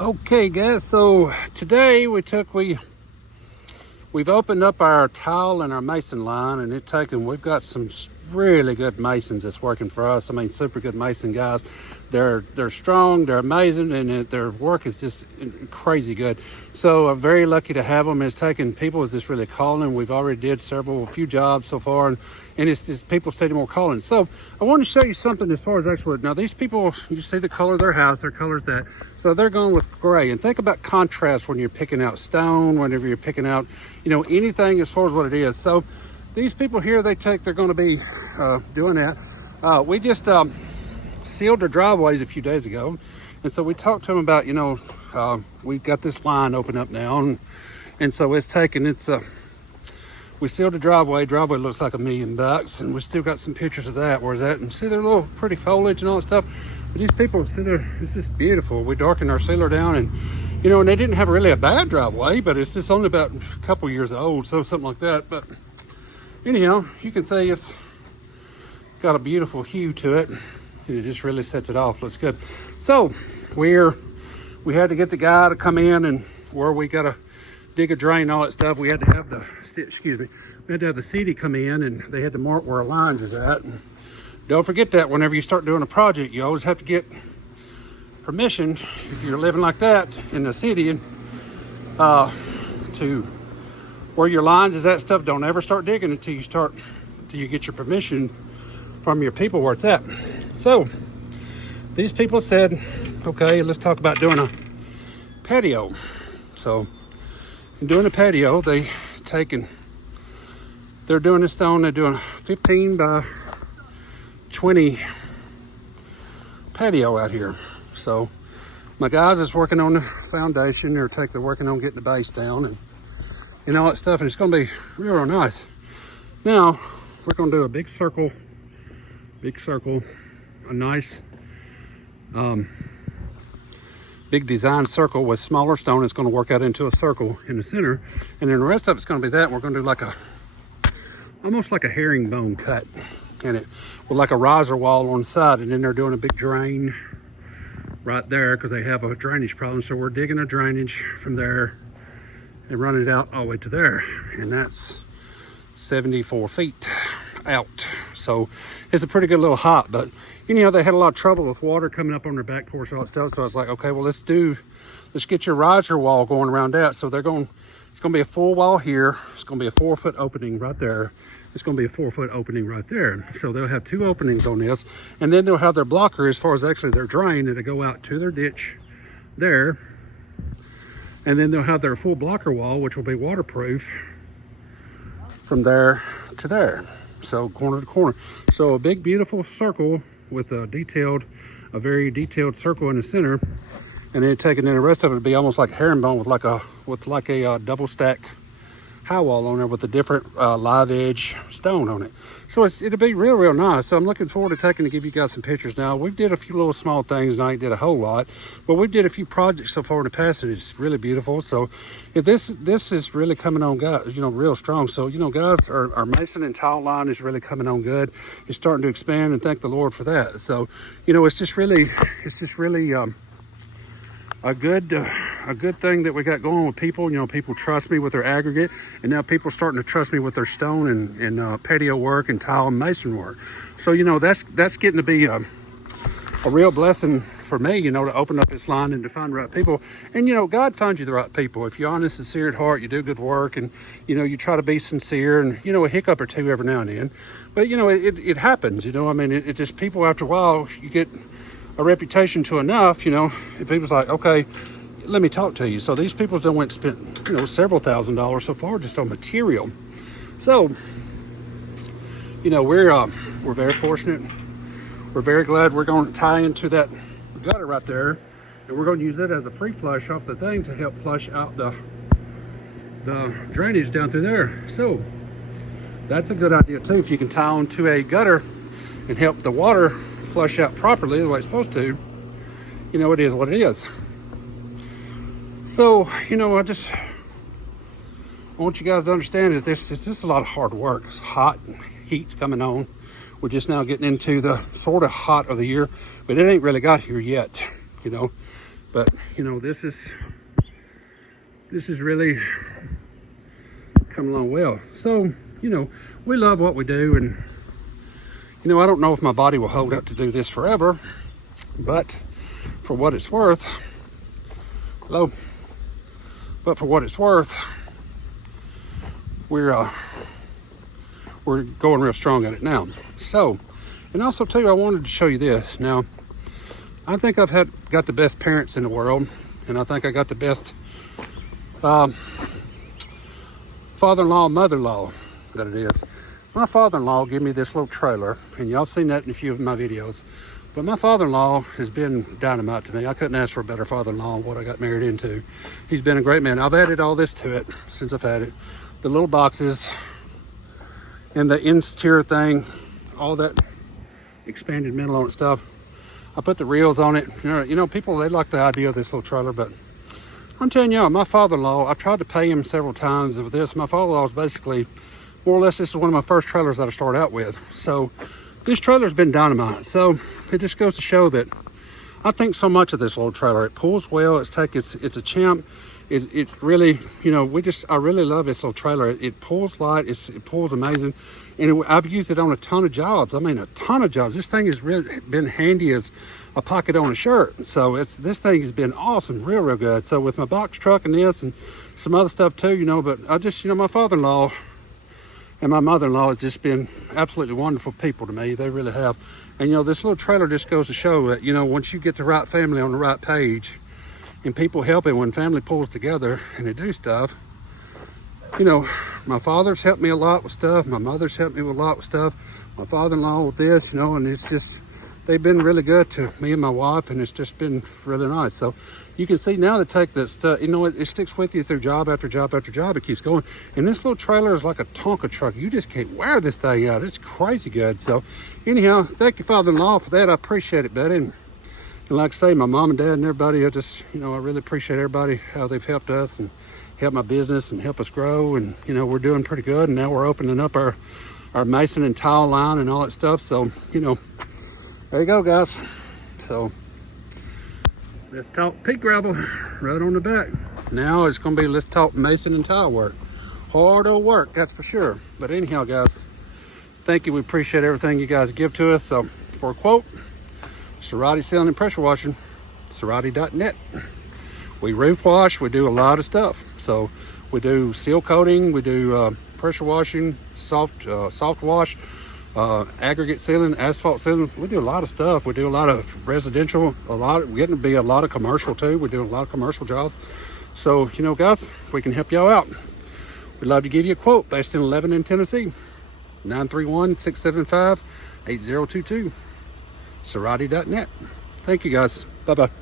Okay guys, so today we've opened up our tile and our mason line, and we've got some really good masons that's working for us. I mean, super good mason guys. They're strong, they're amazing, and their work is just crazy good. So I'm very lucky to have them. It's taken people is just really calling. We've already did a few jobs so far, and it's just people stating more calling. So I want to show you something as far as actual. Now these people, you see the color of their house, their color's that. So they're going with gray. And think about contrast when you're picking out stone, whenever you're picking out, anything as far as what it is. So these people here, they're going to be doing that. We just sealed their driveways a few days ago, and so we talked to them about, we've got this line open up now, and so we sealed the driveway. Driveway looks like $1 million, and we still got some pictures of that. Where's that? And see their little pretty foliage and all that stuff. But these people, see there, it's just beautiful. We darkened our sealer down, and and they didn't have really a bad driveway, but it's just only about a couple years old, so something like that. But anyhow, you can see it's got a beautiful hue to it. It just really sets it off. Looks good. So we had to get the guy to come in, and where we got to dig a drain, all that stuff. We had to have the city come in, and they had to mark where our lines is at. And don't forget that whenever you start doing a project, you always have to get permission if you're living like that in the city, and to where your lines is at stuff. Don't ever start digging until you get your permission from your people where it's at. So these people said, okay, let's talk about doing a patio. So in doing a patio, they're doing this stone. They're doing a 15 by 20 patio out here. So my guys is working on the foundation. They're working on getting the base down and all that stuff, and it's going to be real nice. Now we're going to do a big circle, a nice big design circle with smaller stone. It's going to work out into a circle in the center, and then the rest of it's going to be that. We're going to do almost like a herringbone cut in it, with like a riser wall on the side, and then they're doing a big drain right there because they have a drainage problem. So we're digging a drainage from there and running it out all the way to there, and that's 74 feet out. So it's a pretty good little hop. But they had a lot of trouble with water coming up on their back porch and all that stuff. So I was like, okay, well, let's get your riser wall going around that. So it's going to be a full wall here. It's going to be a 4-foot opening right there. It's going to be a 4-foot opening right there. So they'll have 2 openings on this, and then they'll have their blocker as far as actually their drain, and it'll go out to their ditch there. And then they'll have their full blocker wall, which will be waterproof from there to there. So corner to corner. So a big beautiful circle with a very detailed circle in the center, and then taking in the rest of it would be almost like herringbone with like a double stack high wall on there with a different live edge stone on it. So it'll be real nice. So I'm looking forward to give you guys some pictures. Now we've did a few little small things, and I ain't did a whole lot, but we did a few projects so far in the past, and it's really beautiful. So if this is really coming on, guys, real strong. So guys, our mason and tile line is really coming on good. It's starting to expand, and thank the Lord for that. So it's just really a good thing that we got going with people. People trust me with their aggregate, and now people starting to trust me with their stone and patio work and tile and mason work. So that's getting to be a real blessing for me, to open up this line and to find the right people. And God finds you the right people. If you're honest, sincere at heart, you do good work, and you try to be sincere, and a hiccup or two every now and then. But it happens. It just, people, after a while, you get a reputation to enough, if people's like, okay, let me talk to you. So these people done went and spent, several $1,000s so far just on material. So, we're very fortunate. We're very glad we're going to tie into that gutter right there, and we're going to use it as a free flush off the thing to help flush out the drainage down through there. So that's a good idea too. If you can tie onto a gutter and help the water flush out properly the way it's supposed to, it is what it is. So I just want you guys to understand that it's just a lot of hard work. It's hot, heat's coming on. We're just now getting into the sort of hot of the year, but it ain't really got here yet. But you know, this is really coming along well. So, you know, we love what we do, and you know, I don't know if my body will hold up to do this forever, but for what it's worth, hello, but for what it's worth, we're going real strong at it now. So, and also too, I wanted to show you this. Now, I think I've got the best parents in the world, and I think I got the best father-in-law, mother-in-law that it is. My father-in-law gave me this little trailer, and y'all seen that in a few of my videos. But my father-in-law has been dynamite to me. I couldn't ask for a better father-in-law than what I got married into. He's been a great man. I've added all this to it since I've had it. The little boxes and the interior thing, all that expanded metal on it stuff. I put the reels on it. You know, people, they like the idea of this little trailer, but I'm telling y'all, my father-in-law, I've tried to pay him several times with this. My father-in-law is basically, more or less, this is one of my first trailers that I started out with. So this trailer's been dynamite. So it just goes to show that I think so much of this little trailer. It pulls well. It's a champ. It really, you know, I really love this little trailer. It pulls light. It pulls amazing. And I've used it on a ton of jobs. I mean, a ton of jobs. This thing has really been handy as a pocket on a shirt. So this thing has been awesome, real good. So with my box truck and this and some other stuff too, you know, but I just, you know, my father-in-law and my mother-in-law has just been absolutely wonderful people to me. They really have. And, you know, this little trailer just goes to show that, you know, once you get the right family on the right page and people helping, when family pulls together and they do stuff, you know, my father's helped me a lot with stuff. My mother's helped me with a lot with stuff. My father-in-law with this, you know, and it's just, they've been really good to me and my wife, and it's just been really nice. So you can see now, they take the stuff, you know, it sticks with you through job after job after job. It keeps going. And this little trailer is like a Tonka truck. You just can't wear this thing out. It's crazy good. So anyhow, thank you, father-in-law, for that. I appreciate it, buddy. And like I say, my mom and dad and everybody, I just, you know, I really appreciate everybody, how they've helped us and helped my business and help us grow. And, you know, we're doing pretty good. And now we're opening up our mason and tile line and all that stuff. So, you know, there you go, guys. So let's talk pig gravel right on the back. Now it's going to be, let's talk mason and tile work. Harder work, that's for sure. But anyhow, guys, thank you. We appreciate everything you guys give to us. So for a quote, Cerati Sealing and Pressure Washing, Cerati.net. We roof wash. We do a lot of stuff. So we do seal coating. We do pressure washing, soft wash, aggregate sealing, asphalt sealing. We do a lot of stuff. We do a lot of residential, getting to be a lot of commercial too. We're doing a lot of commercial jobs. So, you know, guys, we can help y'all out. We'd love to give you a quote based in Lebanon, Tennessee. 931-675-8022. Cerati.net. Thank you, guys. Bye-bye.